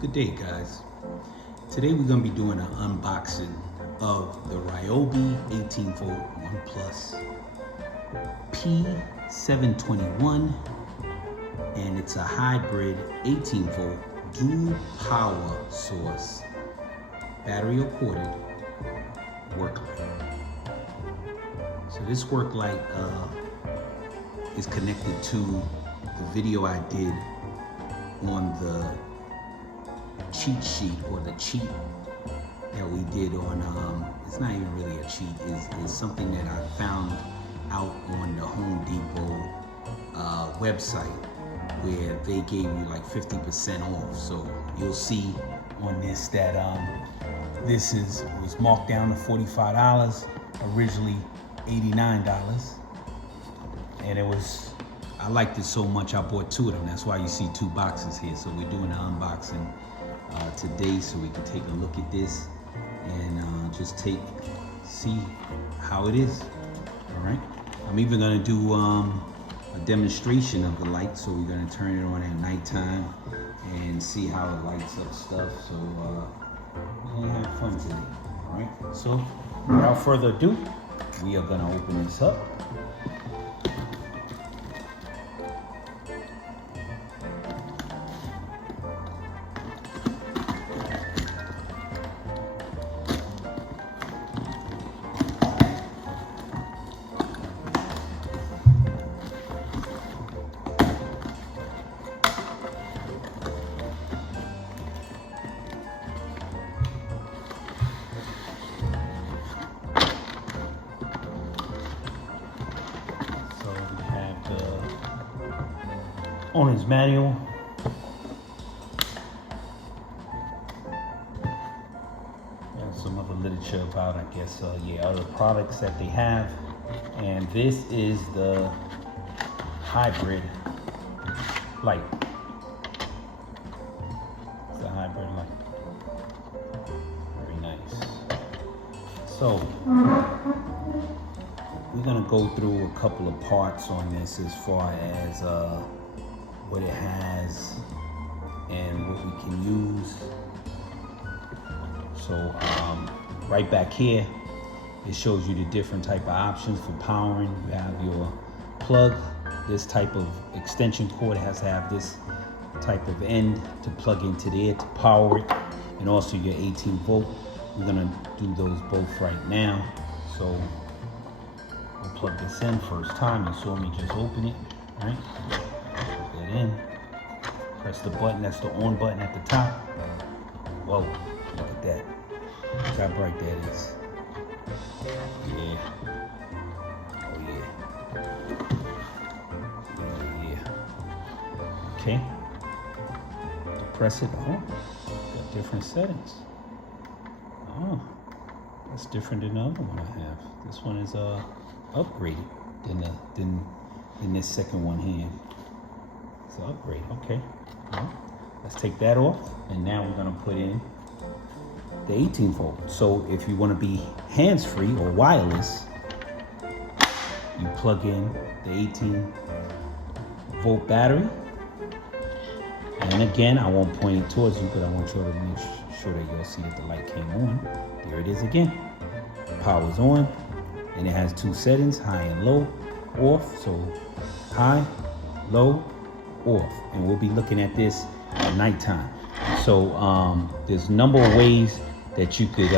Good day, guys. Today we're going to be doing an unboxing of the RYOBI 18 volt 1 Plus P721, and it's a hybrid 18 volt dual power source battery operated work light. So this work light is connected to the video I did on the cheat sheet, or the cheat that we did on, it's not even really a cheat, is something that I found out on the Home Depot website, where they gave you like 50% off. So you'll see on this that this was marked down to $45, originally $89, and I liked it so much I bought two of them. That's why you see two boxes here. So we're doing an unboxing today, so we can take a look at this and just see how it is. All right, I'm even gonna do a demonstration of the light, so we're gonna turn it on at nighttime and see how it lights up stuff. So we're gonna have fun today. All right, so without further ado, we are gonna open this up. Owner's manual. And some other literature about, I guess, other products that they have. And this is the hybrid light. It's a hybrid light. Very nice. So we're gonna go through a couple of parts on this, as far as what it has and what we can use. So right back here, it shows you the different type of options for powering. You have your plug, this type of extension cord. It has to have this type of end to plug into there to power it, and also your 18 volt. We're gonna do those both right now. So we'll plug this in first time. You saw me just open it, right? In, press the button, that's the on button at the top. Whoa, look at that. Look how bright that is. Yeah. Oh yeah. Oh yeah. Okay. Press it. Oh, got different settings. Oh, that's different than the other one I have. This one is upgraded than this second one here. Upgrade. Okay, well, let's take that off, and now we're going to put in the 18 volt. So if you want to be hands-free or wireless, you plug in the 18 volt battery, and again, I won't point it towards you, but I want you to make sure that you'll see that the light came on. There it is again. Power's on, and it has two settings: high and low, off. So high, low, off, and we'll be looking at this at nighttime. So there's a number of ways that you could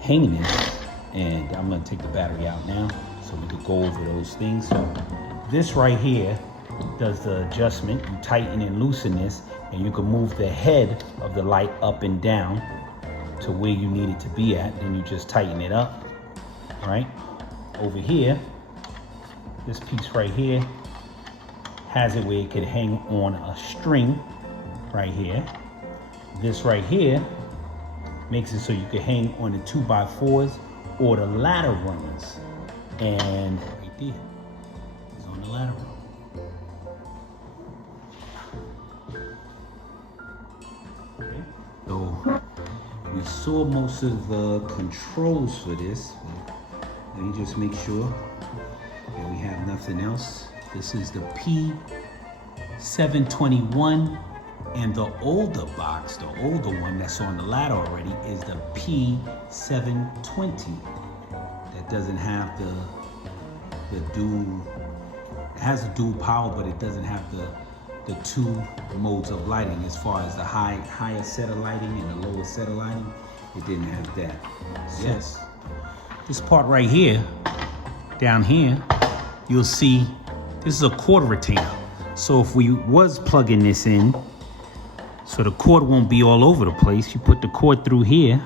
hang this, and I'm going to take the battery out now so we could go over those things. So this right here does the adjustment. You tighten and loosen this, and you can move the head of the light up and down to where you need it to be at, and you just tighten it up. All right, over here, this piece right here has it where it could hang on a string right here. This right here makes it so you can hang on the 2x4s or the ladder runners. And right there is on the ladder run. Okay. So we saw most of the controls for this. Let me just make sure that we have nothing else. This is the P721 And the older box, the older one that's on the ladder already, is the P720. That doesn't have the dual, it has a dual power, but it doesn't have the two modes of lighting as far as the higher set of lighting and the lower set of lighting. It didn't have that. So yes. This part right here, down here, you'll see this is a cord retainer. So if we was plugging this in, so the cord won't be all over the place, you put the cord through here,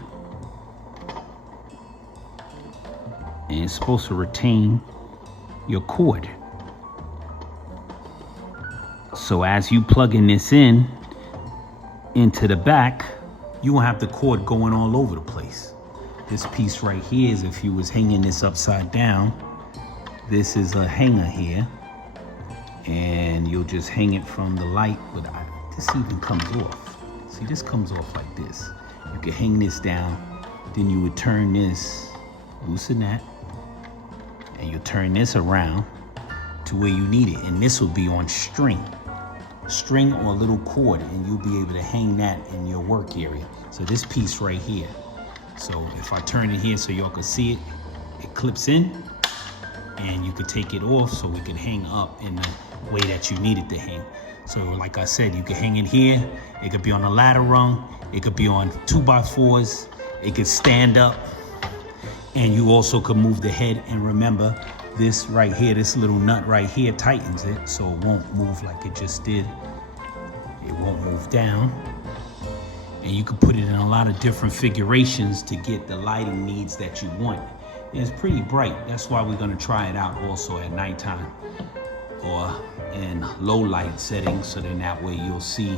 and it's supposed to retain your cord. So as you plugging this in into the back, you won't have the cord going all over the place. This piece right here is if you was hanging this upside down. This is a hanger here, and you'll just hang it from the light. But this even comes off. See, this comes off like this. You can hang this down, then you would turn this, loosen that, and you turn this around to where you need it. And this will be on string or a little cord, and you'll be able to hang that in your work area. So this piece right here. So if I turn it here so y'all can see it, it clips in, and you could take it off so we can hang up in the way that you need it to hang. So like I said, you can hang it here. It could be on a ladder rung. It could be on 2x4s. It could stand up, and you also could move the head. And remember, this right here, this little nut right here tightens it so it won't move like it just did. It won't move down. And you can put it in a lot of different configurations to get the lighting needs that you want. And it's pretty bright. That's why we're gonna try it out also at nighttime or in low light settings, so then that way you'll see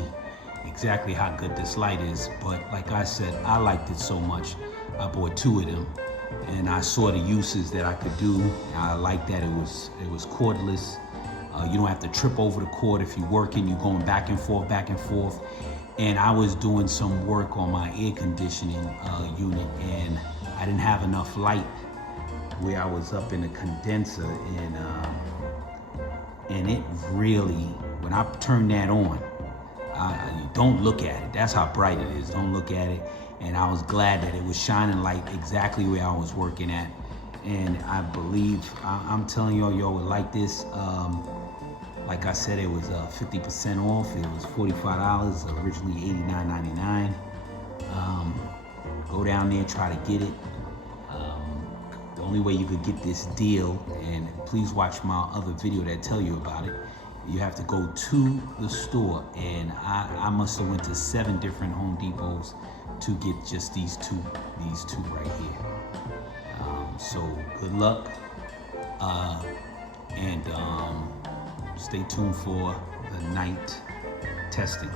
exactly how good this light is. But like I said, I liked it so much, I bought 2 of them. And I saw the uses that I could do. I like that it was cordless. You don't have to trip over the cord if you're working. You're going back and forth. And I was doing some work on my air conditioning unit, and I didn't have enough light where I was up in the condenser, and it really, when I turned that on, don't look at it. That's how bright it is. Don't look at it. And I was glad that it was shining light exactly where I was working at. And I believe, I'm telling y'all would like this. Like I said, it was 50% off. It was $45, originally $89.99. Go down there, try to get it. The only way you could get this deal, and please watch my other video that tell you about it, you have to go to the store. And I must have went to 7 different Home Depots to get just these two right here. So good luck, and stay tuned for the night testing.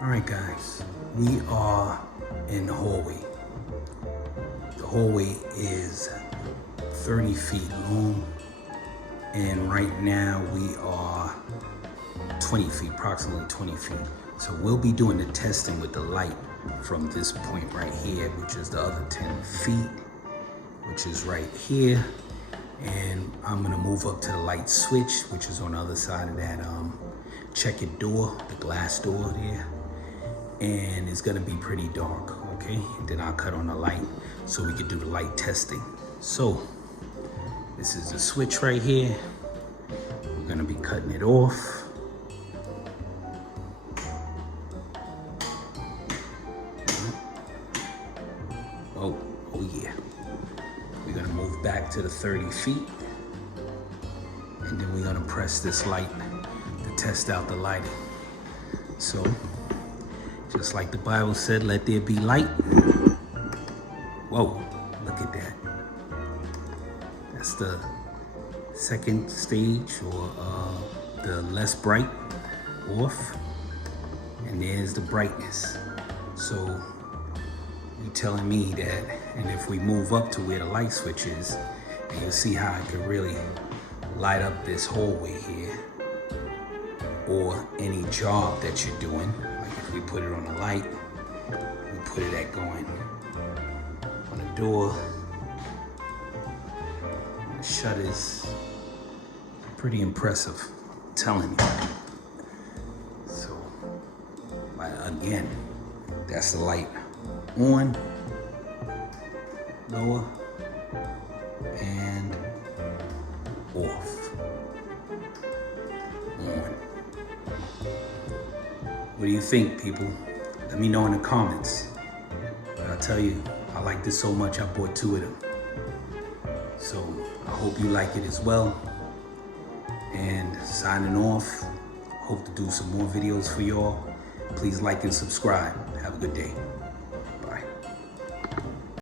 All right guys, we are in the hallway. The hallway is 30 feet long, and right now we are 20 feet, approximately 20 feet. So we'll be doing the testing with the light from this point right here, which is the other 10 feet, which is right here. And I'm gonna move up to the light switch, which is on the other side of that checkered door, the glass door there. And it's gonna be pretty dark, okay? And then I'll cut on the light so we can do the light testing. So this is the switch right here. We're gonna be cutting it off. Oh yeah. We're gonna move back to the 30 feet. And then we're gonna press this light to test out the lighting. So, just like the Bible said, let there be light. Whoa, look at that. That's the second stage, or the less bright off. And there's the brightness. So, you're telling me that, and if we move up to where the light switch is, and you'll see how it could really light up this hallway here, or any job that you're doing. Like if we put it on the light, we put it at going on the door, on the shutters, Pretty impressive, I'm telling you. So, again, that's the light on, lower, and off, on. What do you think, people? Let me know in the comments. But I'll tell you, I like this so much, I bought 2 of them. So I hope you like it as well. And signing off, hope to do some more videos for y'all. Please like and subscribe. Have a good day.